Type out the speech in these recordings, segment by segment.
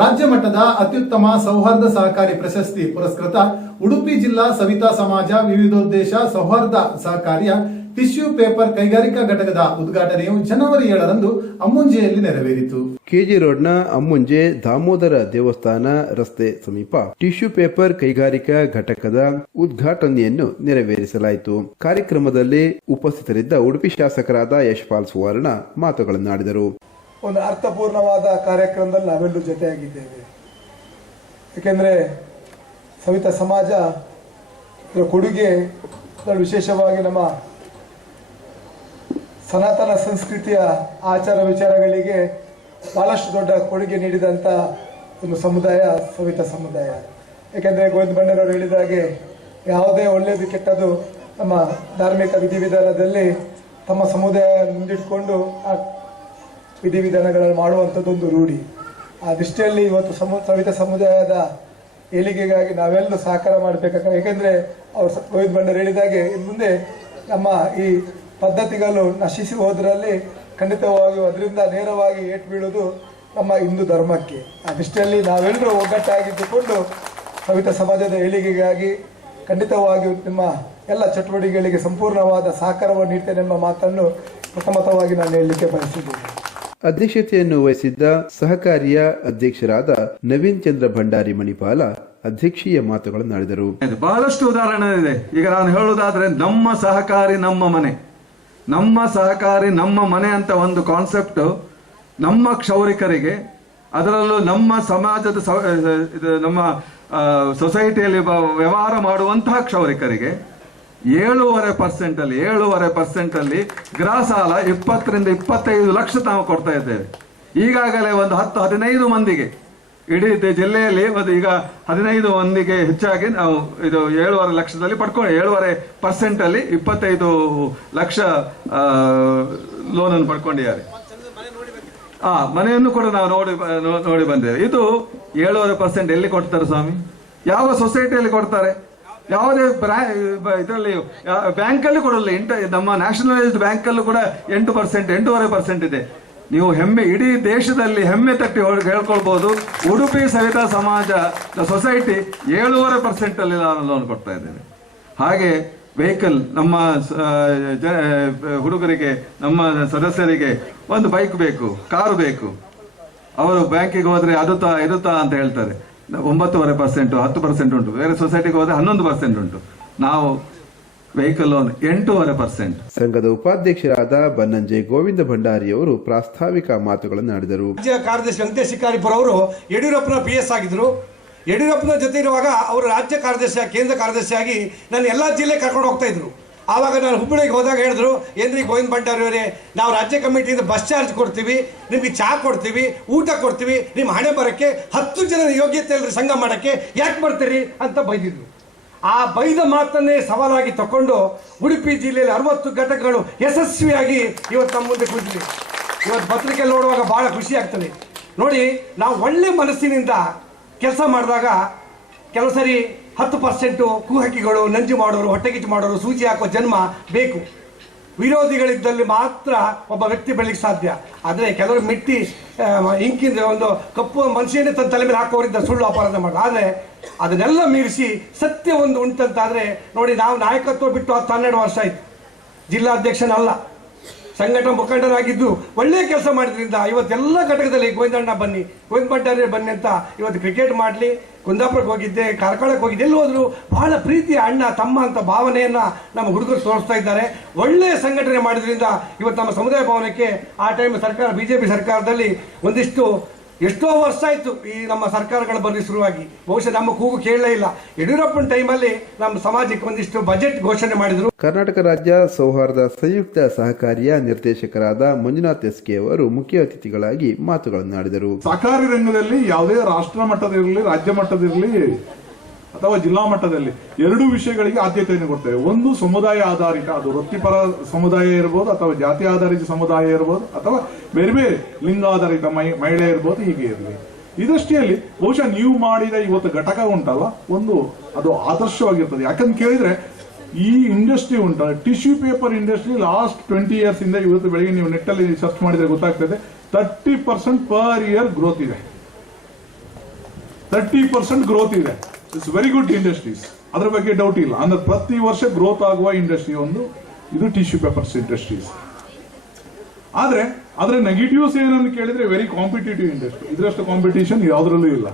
ರಾಜ್ಯ ಮಟ್ಟದ ಅತ್ಯುತ್ತಮ ಸೌಹಾರ್ದ ಸಹಕಾರಿ ಪ್ರಶಸ್ತಿ ಪುರಸ್ಕೃತ ಉಡುಪಿ ಜಿಲ್ಲಾ ಸವಿತಾ ಸಮಾಜ ವಿವಿಧೋದ್ದೇಶ ಸೌಹಾರ್ದ ಸಹಕಾರಿಯ ಟಿಶ್ಯೂ ಪೇಪರ್ ಕೈಗಾರಿಕಾ ಘಟಕದ ಉದ್ಘಾಟನೆಯು ಜನವರಿ ಏಳರಂದು ಅಮ್ಮುಂಜೆಯಲ್ಲಿ ನೆರವೇರಿತು. ಕೆಜಿ ರೋಡ್ನ ಅಮ್ಮುಂಜೆ ದಾಮೋದರ ದೇವಸ್ಥಾನ ರಸ್ತೆ ಸಮೀಪ ಟಿಶ್ಯೂ ಪೇಪರ್ ಕೈಗಾರಿಕಾ ಘಟಕದ ಉದ್ಘಾಟನೆಯನ್ನು ನೆರವೇರಿಸಲಾಯಿತು. ಕಾರ್ಯಕ್ರಮದಲ್ಲಿ ಉಪಸ್ಥಿತರಿದ್ದ ಉಡುಪಿ ಶಾಸಕರಾದ ಯಶಪಾಲ್ ಸುವರ್ಣ ಮಾತುಗಳನ್ನಾಡಿದರು. ಒಂದು ಅರ್ಥಪೂರ್ಣವಾದ ಕಾರ್ಯಕ್ರಮದಲ್ಲಿ ನಾವೆಲ್ಲರೂ ಜೊತೆಯಾಗಿದ್ದೇವೆ. ಏಕೆಂದರೆ ಸವಿತಾ ಸಮಾಜ ಇದರ ಕೊಡುಗೆ ವಿಶೇಷವಾಗಿ ನಮ್ಮ ಸನಾತನ ಸಂಸ್ಕೃತಿಯ ಆಚಾರ ವಿಚಾರಗಳಿಗೆ ಬಹಳಷ್ಟು ದೊಡ್ಡ ಕೊಡುಗೆ ನೀಡಿದಂಥ ಒಂದು ಸಮುದಾಯ ಸವಿತಾ ಸಮುದಾಯ. ಏಕೆಂದರೆ ಗೋವಿಂದ ಬಣ್ಣರವರು ಹೇಳಿದ ಹಾಗೆ, ಯಾವುದೇ ಒಳ್ಳೆಯದು ಕೆಟ್ಟದ್ದು ನಮ್ಮ ಧಾರ್ಮಿಕ ವಿಧಿವಿಧಾನದಲ್ಲಿ ತಮ್ಮ ಸಮುದಾಯ ಮುಂದಿಟ್ಕೊಂಡು ಆ ವಿಧಿವಿಧಾನಗಳನ್ನು ಮಾಡುವಂಥದ್ದೊಂದು ರೂಢಿ. ಆ ದೃಷ್ಟಿಯಲ್ಲಿ ಇವತ್ತು ಸಮು, ಸವಿತ ಸಮುದಾಯದ ಏಳಿಗೆಗಾಗಿ ನಾವೆಲ್ಲರೂ ಸಹಕಾರ ಮಾಡಬೇಕಾಗ ಏಕೆಂದರೆ ಅವರು ಗೋವಿಂದ ಭಂಡಾರಿ ಹೇಳಿದಾಗೆ ಮುಂದೆ ನಮ್ಮ ಈ ಪದ್ಧತಿಗಳು ನಶಿಸಿ ಹೋದ್ರಲ್ಲಿ ಖಂಡಿತವಾಗಿಯೂ ಅದರಿಂದ ನೇರವಾಗಿ ಏಟು ಬೀಳೋದು ನಮ್ಮ ಹಿಂದೂ ಧರ್ಮಕ್ಕೆ. ಆ ದೃಷ್ಟಿಯಲ್ಲಿ ನಾವೆಲ್ಲರೂ ಒಗ್ಗಟ್ಟಾಗಿದ್ದುಕೊಂಡು ಸವಿತ ಸಮಾಜದ ಏಳಿಗೆಗಾಗಿ ಖಂಡಿತವಾಗಿಯೂ ನಿಮ್ಮ ಎಲ್ಲ ಚಟುವಟಿಕೆಗಳಿಗೆ ಸಂಪೂರ್ಣವಾದ ಸಹಕಾರವನ್ನು ನೀಡ್ತೇನೆ ಎಂಬ ಮಾತನ್ನು ಪ್ರಥಮತವಾಗಿ ನಾನು ಹೇಳಲಿಕ್ಕೆ ಬಯಸಿದ್ದೇನೆ ಅಧ್ಯಕ್ಷತೆಯನ್ನು ವಹಿಸಿದ್ದ ಸಹಕಾರಿಯ ಅಧ್ಯಕ್ಷರಾದ ನವೀನ್ ಚಂದ್ರ ಭಂಡಾರಿ ಮಣಿಪಾಲ ಅಧ್ಯಕ್ಷೀಯ ಮಾತುಗಳನ್ನಾಡಿದರು ಆಡಿದರು. ಬಹಳಷ್ಟು ಉದಾಹರಣೆ ಇದೆ. ಈಗ ನಾನು ಹೇಳುವುದಾದ್ರೆ ನಮ್ಮ ಸಹಕಾರಿ ನಮ್ಮ ಮನೆ. ನಮ್ಮ ಸಹಕಾರಿ ನಮ್ಮ ಮನೆ ಅಂತ ಒಂದು ಕಾನ್ಸೆಪ್ಟ್ ನಮ್ಮ ಕ್ಷೌರಿಕರಿಗೆ, ಅದರಲ್ಲೂ ನಮ್ಮ ಸಮಾಜದ ನಮ್ಮ ಸೊಸೈಟಿಯಲ್ಲಿ ವ್ಯವಹಾರ ಮಾಡುವಂತಹ ಕ್ಷೌರಿಕರಿಗೆ ಏಳೂವರೆ ಪರ್ಸೆಂಟ್ ಅಲ್ಲಿ, ಏಳೂವರೆ ಪರ್ಸೆಂಟ್ ಅಲ್ಲಿ ಗೃಹ ಸಾಲ ಇಪ್ಪತ್ತರಿಂದ ಇಪ್ಪತ್ತೈದು ಲಕ್ಷ ನಾವು ಕೊಡ್ತಾ ಇದ್ದೇವೆ. ಈಗಾಗಲೇ ಒಂದು ಹತ್ತು, ಹದಿನೈದು ಮಂದಿಗೆ, ಇಡೀ ಜಿಲ್ಲೆಯಲ್ಲಿ ಒಂದು ಈಗ ಹದಿನೈದು ಮಂದಿಗೆ ಹೆಚ್ಚಾಗಿ ನಾವು ಇದು ಏಳುವರೆ ಲಕ್ಷದಲ್ಲಿ ಪಡ್ಕೊಂಡು, ಏಳುವರೆ ಪರ್ಸೆಂಟ್ ಅಲ್ಲಿ ಇಪ್ಪತ್ತೈದು ಲಕ್ಷ ಲೋನ್ ಅನ್ನು ಪಡ್ಕೊಂಡಿದ್ದಾರೆ. ಆ, ಮನೆಯನ್ನು ಕೂಡ ನಾವು ನೋಡಿ ನೋಡಿ ಬಂದೇವೆ ಇದು ಏಳುವರೆ ಪರ್ಸೆಂಟ್ ಎಲ್ಲಿ ಕೊಡ್ತಾರೆ ಸ್ವಾಮಿ? ಯಾವ ಸೊಸೈಟಿಯಲ್ಲಿ ಕೊಡ್ತಾರೆ? ಯಾವುದೇ ಇದರಲ್ಲಿ ಬ್ಯಾಂಕಲ್ಲಿ ಕೊಡಲ್ಲ ಎಂಟು, ನಮ್ಮ ನ್ಯಾಷನಲೈಸ್ಡ್ ಬ್ಯಾಂಕಲ್ಲೂ ಕೂಡ ಎಂಟು ಪರ್ಸೆಂಟ್, ಎಂಟೂವರೆ ಪರ್ಸೆಂಟ್ ಇದೆ. ನೀವು ಹೆಮ್ಮೆ, ಇಡೀ ದೇಶದಲ್ಲಿ ಹೆಮ್ಮೆ ತಟ್ಟಿ ಹೊಳ್- ಹೇಳ್ಕೊಳ್ಬಹುದು ಉಡುಪಿ ಸವಿತಾ ಸಮಾಜ ಸೊಸೈಟಿ ಏಳೂವರೆ ಪರ್ಸೆಂಟ್ ಅಲ್ಲಿ ನಾನು ಲೋನ್ ಕೊಡ್ತಾ ಇದ್ದೇನೆ. ಹಾಗೆ ವೆಹಿಕಲ್, ನಮ್ಮ ಹುಡುಗರಿಗೆ, ನಮ್ಮ ಸದಸ್ಯರಿಗೆ ಒಂದು ಬೈಕ್ ಬೇಕು, ಕಾರು ಬೇಕು. ಅವರು ಬ್ಯಾಂಕಿಗೆ ಹೋದ್ರೆ ಅದು ತಾ ಅಂತ ಹೇಳ್ತಾರೆ. ಒಂಬತ್ತುವರೆ ಪರ್ಸೆಂಟ್ ಹತ್ತು ಪರ್ಸೆಂಟ್ ಉಂಟು. ಬೇರೆ ಸೊಸೈಟಿಗೆ ಹೋದ್ರೆ ಹನ್ನೊಂದು ಪರ್ಸೆಂಟ್ ಉಂಟು. ನಾವು ವೆಹಿಕಲ್ ಲೋನ್ ಎಂಟೂವರೆ ಪರ್ಸೆಂಟ್ ಸಂಘದ ಉಪಾಧ್ಯಕ್ಷರಾದ ಬನ್ನಂಜೆ ಗೋವಿಂದ ಭಂಡಾರಿಯವರು ಪ್ರಾಸ್ತಾವಿಕ ಮಾತುಗಳನ್ನು ಆಡಿದರು. ರಾಜ್ಯ ಕಾರ್ಯದರ್ಶಿ ವೆಂಕಟೇಶ್ ಶಿಕಾರಿಪುರ ಅವರು ಯಡಿಯೂರಪ್ಪನ ಪಿ ಎಸ್ ಆಗಿದ್ರು. ಯಡಿಯೂರಪ್ಪನ ಜೊತೆ ಇರುವಾಗ ಅವರು ರಾಜ್ಯ ಕಾರ್ಯದರ್ಶಿ ಕೇಂದ್ರ ಕಾರ್ಯದರ್ಶಿಯಾಗಿ ನಾನು ಎಲ್ಲ ಜಿಲ್ಲೆ ಕರ್ಕೊಂಡು ಹೋಗ್ತಾ ಇದ್ರು. ಆವಾಗ ನಾನು ಹುಬ್ಬಳ್ಳಿಗೆ ಹೋದಾಗ ಹೇಳಿದ್ರು, ಏನ್ರಿ ಗೋವಿಂದ ಭಂಡಾರಿ ಅವರೇ, ನಾವು ರಾಜ್ಯ ಕಮಿಟಿಯಿಂದ ಬಸ್ ಚಾರ್ಜ್ ಕೊಡ್ತೀವಿ, ನಿಮಗೆ ಚಹಾ ಕೊಡ್ತೀವಿ, ಊಟ ಕೊಡ್ತೀವಿ, ನಿಮ್ಮ ಹಣೆ ಬರಕ್ಕೆ ಹತ್ತು ಜನ ಯೋಗ್ಯತೆ ಇಲ್ಲರಿ ಸಂಘ ಮಾಡೋಕ್ಕೆ, ಯಾಕೆ ಬರ್ತೀರಿ? ಅಂತ ಬೈದಿದ್ರು. ಆ ಬೈದ ಮಾತನ್ನೇ ಸವಾಲಾಗಿ ತಕೊಂಡು ಉಡುಪಿ ಜಿಲ್ಲೆಯಲ್ಲಿ ಅರವತ್ತು ಘಟಕಗಳು ಯಶಸ್ವಿಯಾಗಿ ಇವತ್ತು ನಮ್ಮ ಮುಂದೆ ಕುಳಿತಿದೆ ಇವತ್ತು ಪತ್ರಿಕೆ ನೋಡುವಾಗ ಭಾಳ ಖುಷಿ ಆಗ್ತದೆ. ನೋಡಿ, ನಾವು ಒಳ್ಳೆ ಮನಸ್ಸಿನಿಂದ ಕೆಲಸ ಮಾಡಿದಾಗ, ಕೆಲವು ಸರಿ ಹತ್ತು ಪರ್ಸೆಂಟು ಕುಹಕಿಗಳು, ನಂಜು ಮಾಡೋರು ಹೊಟ್ಟೆಗಿಚ್ಚು ಮಾಡೋರು, ಸೂಜಿ ಹಾಕೋ ಜನ್ಮ ಬೇಕು. ವಿರೋಧಿಗಳಿದ್ದಲ್ಲಿ ಮಾತ್ರ ಒಬ್ಬ ವ್ಯಕ್ತಿ ಬೆಳಿಲಿಕ್ಕೆ ಸಾಧ್ಯ. ಆದರೆ ಕೆಲವರು ಮಿಟ್ಟಿ ಇಂಕಿಂದ ಒಂದು ಕಪ್ಪು ಮನುಷ್ಯನೇ ತನ್ನ ತಲೆ ಮೇಲೆ ಹಾಕೋರಿಂದ ಸುಳ್ಳು ಅಪರಾಧ ಮಾಡೋದು ಆದರೆ ಅದನ್ನೆಲ್ಲ ಮೀರಿಸಿ ಸತ್ಯ ಒಂದು ಉಂಟಂತಾದರೆ ನೋಡಿ ನಾವು ನಾಯಕತ್ವ ಬಿಟ್ಟು ಹತ್ತು ಹನ್ನೆರಡು ವರ್ಷ ಆಯ್ತು. ಜಿಲ್ಲಾಧ್ಯಕ್ಷನಲ್ಲ. ಸಂಘಟನೆ ಮುಖಂಡರಾಗಿದ್ದು ಒಳ್ಳೆಯ ಕೆಲಸ ಮಾಡಿದ್ರಿಂದ ಇವತ್ತೆಲ್ಲ ಘಟಕದಲ್ಲಿ ಗೋವಿಂದಣ್ಣ ಬನ್ನಿ ಗೋವಿಂದ ಬನ್ನಿ ಅಂತ ಇವತ್ತು ಕ್ರಿಕೆಟ್ ಮಾಡಲಿ ಕುಂದಾಪುರಕ್ಕೆ ಹೋಗಿದ್ದೆ, ಕಾರ್ಕಳಕ್ಕೆ ಹೋಗಿದ್ದೆ, ಎಲ್ಲಿ ಹೋದ್ರು ಬಹಳ ಪ್ರೀತಿಯ ಅಣ್ಣ, ತಮ್ಮ ಅಂತ ಭಾವನೆಯನ್ನ ನಮ್ಮ ಹುಡುಗರು ತೋರಿಸ್ತಾ ಇದ್ದಾರೆ. ಒಳ್ಳೆಯ ಸಂಘಟನೆ ಮಾಡಿದ್ರಿಂದ ಇವತ್ತು ನಮ್ಮ ಸಮುದಾಯ ಭವನಕ್ಕೆ ಆ ಟೈಮ್ ಸರ್ಕಾರ, ಬಿಜೆಪಿ ಸರ್ಕಾರದಲ್ಲಿ ಒಂದಿಷ್ಟು ಎಷ್ಟೋ ವರ್ಷ ಆಯಿತು ಈ ನಮ್ಮ ಸರ್ಕಾರಗಳು ಬರಲಿ ಶುರುವಾಗಿ. ಬಹುಶಃ ನಮ್ಮ ಕೂಗು ಕೇಳಲೇ ಇಲ್ಲ. ಯಡಿಯೂರಪ್ಪನ ಟೈಮಲ್ಲಿ ನಮ್ಮ ಸಮಾಜಕ್ಕೆ ಒಂದಿಷ್ಟು ಬಜೆಟ್ ಘೋಷಣೆ ಮಾಡಿದರು. ಕರ್ನಾಟಕ ರಾಜ್ಯ ಸೌಹಾರ್ದ ಸಂಯುಕ್ತ ಸಹಕಾರಿಯ ನಿರ್ದೇಶಕರಾದ ಮಂಜುನಾಥ್ ಎಸ್ಕೆ ಅವರು ಮುಖ್ಯ ಅತಿಥಿಗಳಾಗಿ ಮಾತುಗಳನ್ನಾಡಿದರು. ಸಹಕಾರಿ ರಂಗದಲ್ಲಿ ಯಾವುದೇ ರಾಷ್ಟ್ರ ಮಟ್ಟದಿರಲಿ ರಾಜ್ಯ ಮಟ್ಟದಿರಲಿ ಅಥವಾ ಜಿಲ್ಲಾ ಮಟ್ಟದಲ್ಲಿ ಎರಡು ವಿಷಯಗಳಿಗೆ ಆದ್ಯತೆಯನ್ನು ಕೊಡ್ತೇವೆ. ಒಂದು ಸಮುದಾಯ ಆಧಾರಿತ, ಅದು ವೃತ್ತಿಪರ ಸಮುದಾಯ ಇರ್ಬೋದು, ಅಥವಾ ಜಾತಿ ಆಧಾರಿತ ಸಮುದಾಯ ಇರ್ಬೋದು, ಅಥವಾ ಬೇರೆ ಬೇರೆ ಲಿಂಗಾಧಾರಿತ ಮೈ, ಮಹಿಳೆ ಇರ್ಬೋದು, ಹೀಗೆ ಇರಲಿ. ಇದೃಷ್ಟಿಯಲ್ಲಿ ಬಹುಶಃ ನೀವು ಮಾಡಿದ ಇವತ್ತು ಘಟಕ ಉಂಟಲ್ಲ, ಒಂದು ಅದು ಆದರ್ಶವಾಗಿರ್ತದೆ. ಯಾಕಂತ ಕೇಳಿದ್ರೆ, ಈ ಇಂಡಸ್ಟ್ರಿ ಉಂಟಲ್ಲ, tissue paper industry last twenty years ಇಂದ ಇವತ್ತು ಬೆಳಗ್ಗೆ ನೀವು ನೆಟ್ಟಲ್ಲಿ ಸರ್ಚ್ ಮಾಡಿದ್ರೆ ಗೊತ್ತಾಗ್ತದೆ, thirty percent per year growth ಇದೆ. ತರ್ಟಿ ಪರ್ಸೆಂಟ್ ಗ್ರೋತ್ ಇದೆ. ಇಟ್ಸ್ ವೆರಿ ಗುಡ್ ಇಂಡಸ್ಟ್ರೀಸ್ ಅದ್ರ ಬಗ್ಗೆ ಡೌಟ್ ಇಲ್ಲ. ಅಂದ್ರೆ ಪ್ರತಿ ವರ್ಷ ಗ್ರೋತ್ ಆಗುವ ಇಂಡಸ್ಟ್ರಿ ಒಂದು ಇದು ಟಿಶ್ಯೂ ಪೇಪರ್ಸ್ ಇಂಡಸ್ಟ್ರೀಸ್ ಆದ್ರೆ ಅದರ ನೆಗೆಟಿವ್ಸ್ ಏನಂತ ಕೇಳಿದ್ರೆ ವೆರಿ ಕಾಂಪಿಟೇಟಿವ್ ಇಂಡಸ್ಟ್ರಿ ಇದರಷ್ಟು ಕಾಂಪಿಟೇಷನ್ ಯಾವುದರಲ್ಲೂ ಇಲ್ಲ.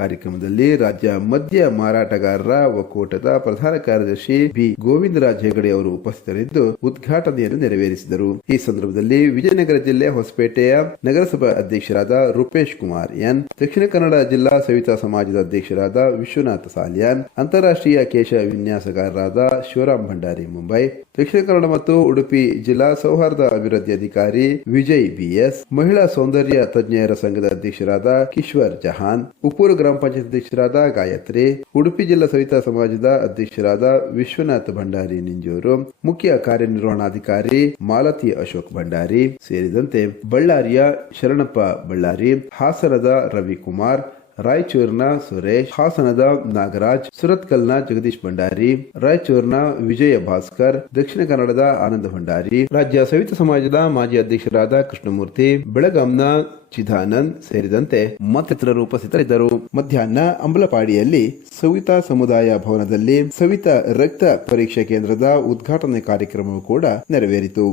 ಕಾರ್ಯಕ್ರಮದಲ್ಲಿ ರಾಜ್ಯ ಮದ್ಯ ಮಾರಾಟಗಾರರ ಒಕ್ಕೂಟದ ಪ್ರಧಾನ ಕಾರ್ಯದರ್ಶಿ ಬಿ. ಗೋವಿಂದರಾಜ್ ಹೆಗಡೆ ಅವರು ಉಪಸ್ಥಿತರಿದ್ದು ಉದ್ಘಾಟನೆಯನ್ನು ನೆರವೇರಿಸಿದರು. ಈ ಸಂದರ್ಭದಲ್ಲಿ ವಿಜಯನಗರ ಜಿಲ್ಲೆ ಹೊಸಪೇಟೆಯ ನಗರಸಭಾ ಅಧ್ಯಕ್ಷರಾದ ರೂಪೇಶ್ ಕುಮಾರ್ ಎನ್, ದಕ್ಷಿಣ ಕನ್ನಡ ಜಿಲ್ಲಾ ಸವಿತಾ ಸಮಾಜದ ಅಧ್ಯಕ್ಷರಾದ ವಿಶ್ವನಾಥ ಸಾಲಿಯಾನ್, ಅಂತಾರಾಷ್ಟ್ರೀಯ ಕೇಶ ವಿನ್ಯಾಸಗಾರರಾದ ಶಿವರಾಮ್ ಭಂಡಾರಿ ಮುಂಬೈ, ದಕ್ಷಿಣ ಕನ್ನಡ ಮತ್ತು ಉಡುಪಿ ಜಿಲ್ಲಾ ಸೌಹಾರ್ದ ಅಭಿವೃದ್ಧಿ ಅಧಿಕಾರಿ ವಿಜಯ್ ಬಿಎಸ್ ಮಹಿಳಾ ಸೌಂದರ್ಯ ತಜ್ಞರ ಸಂಘದ ಅಧ್ಯಕ್ಷರಾದ ಕಿಶ್ವರ್ ಜಹಾನ್, ಉಪ್ಪೂರು ಗ್ರಾಮ ಪಂಚಾಯತ್ ಅಧ್ಯಕ್ಷರಾದ ಗಾಯತ್ರಿ, ಉಡುಪಿ ಜಿಲ್ಲಾ ಸವಿತಾ ಸಮಾಜದ ಅಧ್ಯಕ್ಷರಾದ ವಿಶ್ವನಾಥ್ ಭಂಡಾರಿ ನಿಂಜೂರು, ಮುಖ್ಯ ಕಾರ್ಯನಿರ್ವಹಣಾಧಿಕಾರಿ ಮಾಲತಿ ಅಶೋಕ್ ಭಂಡಾರಿ ಸೇರಿದಂತೆ ಬಳ್ಳಾರಿಯ ಶರಣಪ್ಪ ಬಳ್ಳಾರಿ, ಹಾಸನದ ರವಿಕುಮಾರ್ ರಾಯಚೂರಿನ ಸುರೇಶ್, ಹಾಸನದ ನಾಗರಾಜ್ ಸುರತ್ಕಲ್ನ ಜಗದೀಶ್ ಭಂಡಾರಿ, ರಾಯಚೂರಿನ ವಿಜಯ ಭಾಸ್ಕರ್, ದಕ್ಷಿಣ ಕನ್ನಡದ ಆನಂದ ಭಂಡಾರಿ, ರಾಜ್ಯ ಸವಿತ ಸಮಾಜದ ಮಾಜಿ ಅಧ್ಯಕ್ಷರಾದ ಕೃಷ್ಣಮೂರ್ತಿ, ಬೆಳಗಾಂನ ಚಿದಾನಂದ್ ಸೇರಿದಂತೆ ಮತ್ತಿತರರು ಉಪಸ್ಥಿತರಿದ್ದರು. ಮಧ್ಯಾಹ್ನ ಅಂಬಲಪಾಡಿಯಲ್ಲಿ ಸವಿತಾ ಸಮುದಾಯ ಭವನದಲ್ಲಿ ಸವಿತಾ ರಕ್ತ ಪರೀಕ್ಷಾ ಕೇಂದ್ರದ ಉದ್ಘಾಟನೆ ಕಾರ್ಯಕ್ರಮವು ಕೂಡ ನೆರವೇರಿತು.